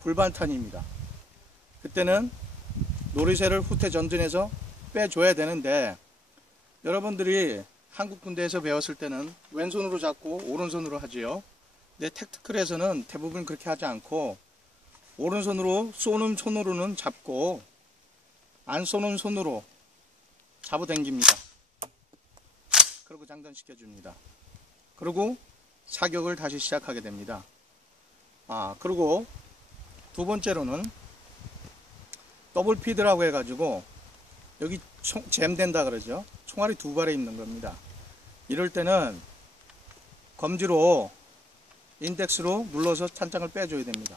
불발탄입니다. 그때는 놀이쇠를 후퇴 전진해서 빼줘야 되는데, 여러분들이 한국 군대에서 배웠을 때는 왼손으로 잡고 오른손으로 하지요. 근데 택티컬에서는 대부분 그렇게 하지 않고 오른손으로 쏘는 손으로는 잡고 안 쏘는 손으로 잡아당깁니다. 그리고 장전시켜 줍니다. 그리고 사격을 다시 시작하게 됩니다. 그리고 두 번째로는 더블 피드라고 해가지고 여기 잼된다 그러죠. 총알이 두 발에 있는 겁니다. 이럴 때는 검지로 인덱스로 눌러서 탄창을 빼줘야 됩니다.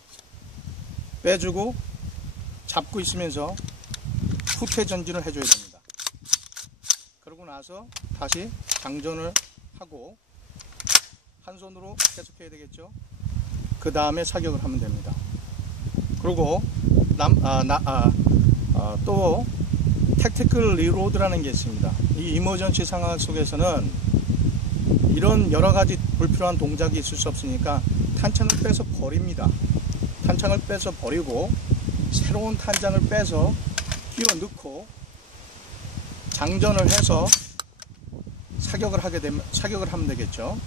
빼주고 잡고 있으면서 후퇴 전진을 해줘야 됩니다. 그러고 나서 다시 장전을 하고 한 손으로 계속해야 되겠죠. 그 다음에 사격을 하면 됩니다. 그리고 또 택티컬 리로드라는 게 있습니다. 이 이머전시 상황 속에서는 이런 여러가지 불필요한 동작이 있을 수 없으니까 탄창을 빼서 버립니다. 탄창을 빼서 버리고 새로운 탄창을 빼서 끼워 넣고 장전을 해서 사격을 하면 되겠죠.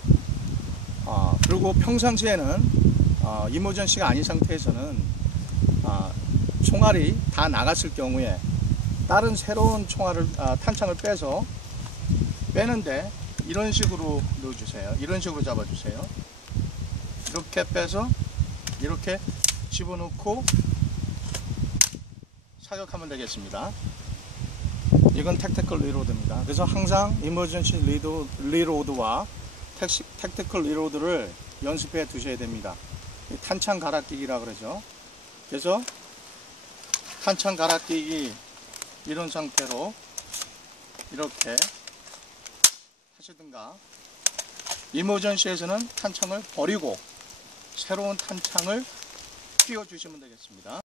그리고 평상시에는 이머전시가 아닌 상태에서는 총알이 다 나갔을 경우에 다른 새로운 탄창을 빼서 빼는데 이런 식으로 넣어주세요. 이런 식으로 잡아주세요. 이렇게 빼서 이렇게 집어넣고 사격하면 되겠습니다. 이건 택티컬 리로드입니다. 그래서 항상 이머전시 리로드와 택티컬 리로드를 연습해 두셔야 됩니다. 탄창 갈아끼기라 그러죠. 그래서 탄창 갈아끼기 이런 상태로 이렇게 하시든가, 이머전시에서는 탄창을 버리고 새로운 탄창을 끼워 주시면 되겠습니다.